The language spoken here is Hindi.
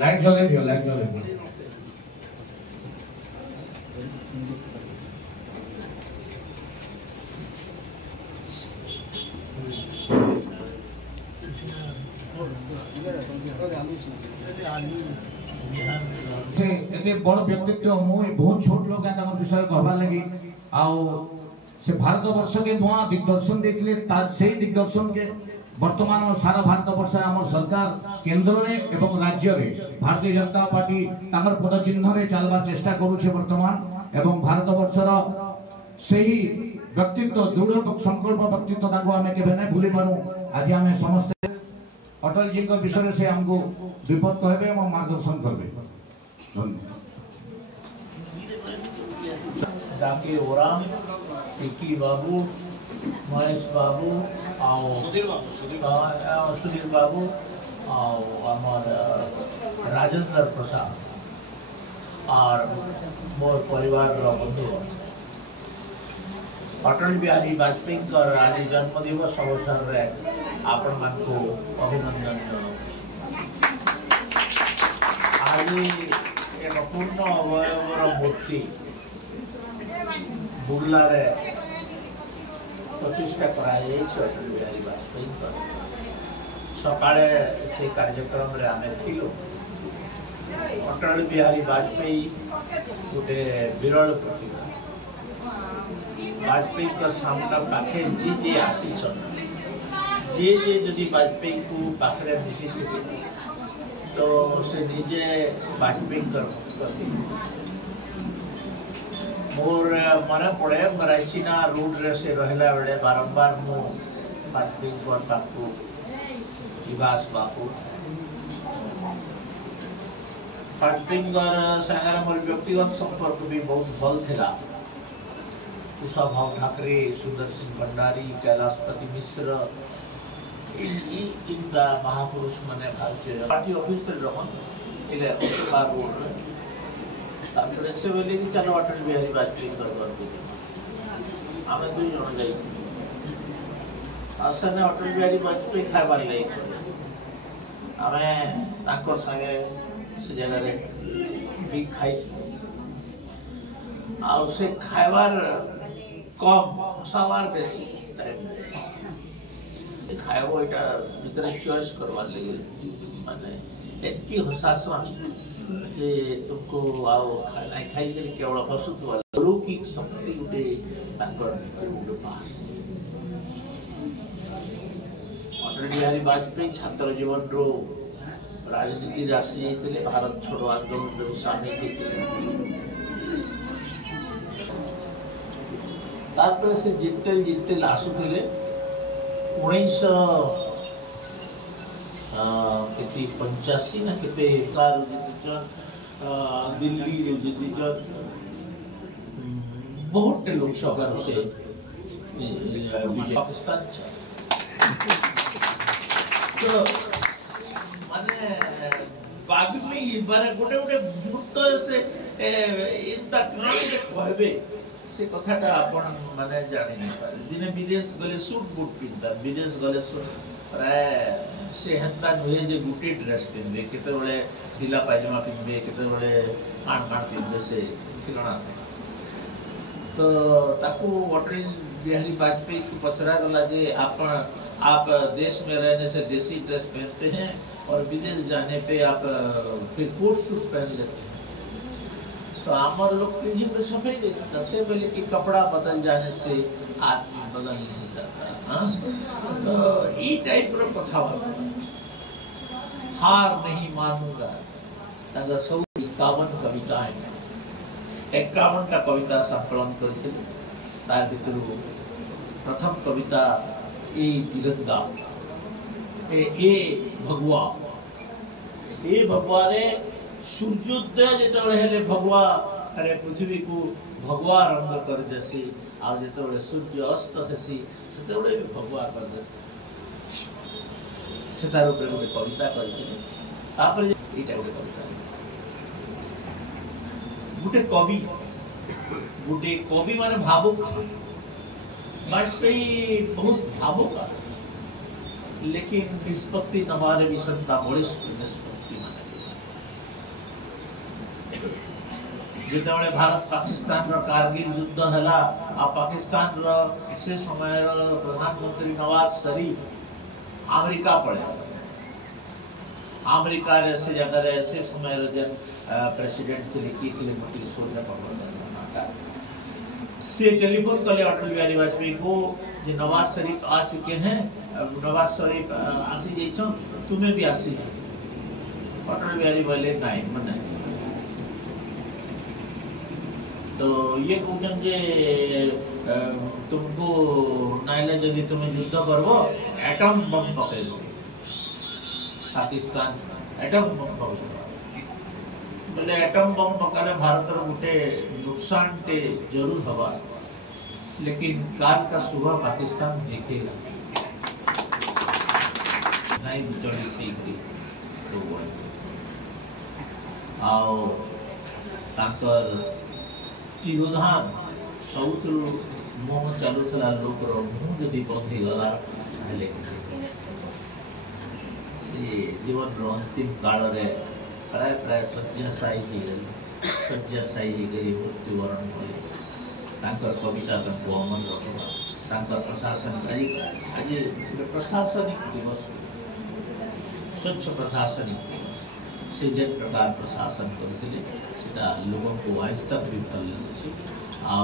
लाइट जले दियो, लाइट जले दियो। एते बड़ व्यक्तित्व मु बहुत छोट लोग हैं तमन विषय कहबा लगी आउ से भारत वर्ष के नुआ दिग्दर्शन देखले से दिग्दर्शन के वर्तमान सारा भारत वर्ष आम सरकार केंद्र रे एवं राज्य रे भारतीय जनता पार्टी तांगर पद चिन्ह रे चलबा चेष्टा करूछे वर्तमान एवं भारत वर्षर सही व्यक्तित्व दृढ़ संकल्प व्यक्तित्व ताको आमे केबे नै भूली मानु। आज आमे समस्त अटल जी को विषय से हमको विपद कहबे एवं मार्गदर्शन करबे। डाके ओराम सिक्की बाबू महेश बाबू आओ सुधीर बाबू आओ हमार राजेंद्र प्रसाद और मोर परिवार बंधु अटल बिहारी वाजपेयी आज जन्मदिवस अवसर में आपण मान को अभिनंदन। आज एक पूर्ण अवयवर मूर्ति बुर्ला प्रतिष्ठा कराई अटल बिहारी वाजपेयी सकाळे से कार्यक्रम रे आमे थिलो। अटल बिहारी वाजपेयी गोटे विरल प्रतिभा वाजपेयी का सामना पाखे जी आसी जे जदि वाजपेयी को पाखरे मिसी तो से निजे वाजपेयी मोर मन पड़े रायसीना रोड रे से रहला बेले बारंबार मो वाजपेयी पाखु जीवास बापू वाजपेयी संगे मोर व्यक्तिगत संपर्क भी बहुत भल थिला। उषा भाव ठाकरे सुंदर सिंह भंडारी कैलाशपति मिश्र इनका महापुरुष माने भारतीय पार्टी ऑफिसर रहन इले बार रोड रे तापर से बोले कि चलो अटल बिहारी वाजपेयी कर आमे दुई जण जाई आसने अटल बिहारी वाजपेयी खाइबार लई आमे ताकर संगे से जगह रे भी खाई आ से खाइबार कम हसावार बेसी खाइबो एटा भीतर चॉइस करवार लगे माने एतकी हसासन जे तुमको आओ खाना खाई के केवल हसुत वाला लौकिक शक्ति गुटे ताकर गुटे पास। अटल बिहारी वाजपेयी छात्र जीवन रो राजनीति आसी जाइतिले भारत छोड़ो आंदोलन रे शामिल थिले तापर से जितते आसुले 1985 ना केते दिल्ली बहुत लोकसभा से पाकिस्तान तो माने बाबी में बारे गोटे गोटे मुहूर्त से इनता काहे कहबे से कथाटा आपण माने जानि नै पारे दिने विदेश गले सूट बूट पिंदा विदेश गले प्राय से हत्ता नुहे जे गुटी ड्रेस पिनबे केते बळे ढीला पायजामा पिनबे केते बळे कान पिनबे से ठिकाना तो ताकू अटल बिहारी वाजपेयी को पचरा गला जे आप देश में रहने से देसी ड्रेस पहनते हैं और विदेश जाने पे आप फिर कोट सूट पहन लेते हैं तो आमर लोग पीढ़ी में समझ लेता से बोले कि कपड़ा बदल जाने से आदमी बदल नहीं जाता। तो ये टाइप रो कथा हार नहीं मानूंगा अगर 151 कविताएं 51 का कविता संकलन करते तार भीतर प्रथम कविता ए तिरंगा ए भगवा रे सूर्योदय जेतबे हेले भगवा अरे पृथ्वी को भगवा रंग कर जैसी आ जेतबे सूर्य अस्त हेसी सेतबे भी भगवा कर जैसी सेतार ऊपर गोटे कविता करछि तापर एटा गोटे कविता गोटे कवि माने भावुक वाजपेयी बहुत भावुक लेकिन निष्पत्ति नवारे भी संता बलिष्ठ निष्पत्ति माने जितेबाला भारत पाकिस्तान रो कारगिल युद्ध हला आ पाकिस्तान रो से समय रो प्रधानमंत्री नवाज शरीफ अमेरिका पड़े अमेरिका रे से जगह ऐसे समय रो जन प्रेसिडेंट थे की थे मोटी सोचा पकड़ से टेलीफोन कले अटल बिहारी वाजपेयी को जे नवाज शरीफ आ चुके हैं नवाज शरीफ आसी जाइछो तुम्हें भी आसी अटल बिहारी बोले नहीं मने तो ये कहन जे तुमको नाइले यदि तुम्हें युद्ध करबो एटम बम पकेलो पाकिस्तान एटम बम पकेलो बोले एटम बम पकाले भारत रो गुटे नुकसान टे जरूर हवा लेकिन काल का सुबह पाकिस्तान देखेगा नहीं चली ठीक तो आओ ताकर तिरोधान सबुथु मोह चलुथला लोक रो मुंह जदि बंधी गला हेले से जीवन रो अंतिम काल रे प्राय प्राय शय्याशायी गरी मृत्युवरण कले तांकर कविता तंको अमर रखला तांकर प्रशासन आज प्रशासनिक दिवस स्वच्छ प्रशासनिक दिवस से जेन प्रकार प्रशासन करथिले सेटा लोगों को आज तक भी भल लगछि आ